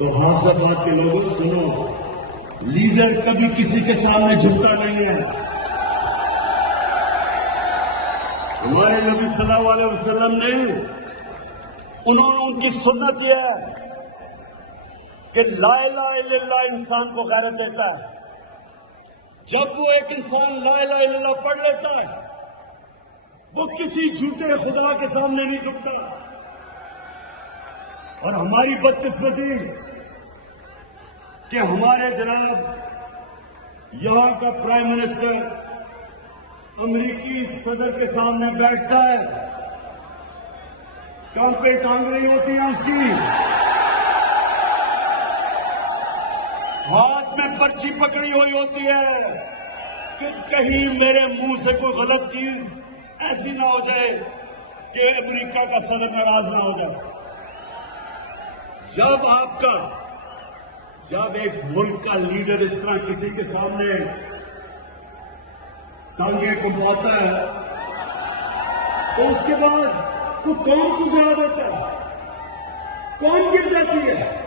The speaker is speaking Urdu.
تو حافظ کے لوگوں سنو، لیڈر کبھی کسی کے سامنے جھکتا نہیں ہے۔ ہمارے نبی صلی اللہ علیہ وسلم نے انہوں نے ان کی سنت یہ ہے کہ لا الہ الا اللہ انسان کو غیرت دیتا ہے۔ جب وہ ایک انسان لا الہ الا اللہ پڑھ لیتا ہے وہ کسی جھوٹے خدا کے سامنے نہیں جھکتا۔ اور ہماری بدقسمتی کہ ہمارے جناب یہاں کا پرائم منسٹر امریکی صدر کے سامنے بیٹھتا ہے، ٹانگیں ٹانگ رہی ہوتی ہیں اس کی، ہاتھ میں پرچی پکڑی ہوئی ہوتی ہے کہ کہیں میرے منہ سے کوئی غلط چیز ایسی نہ ہو جائے کہ امریکہ کا صدر ناراض نہ ہو جائے۔ جب ایک ملک کا لیڈر اس طرح کسی کے سامنے ٹانگیں کمواتا ہے تو اس کے بعد وہ قوم کو گرا دیتا ہے، قوم گر جاتی ہے۔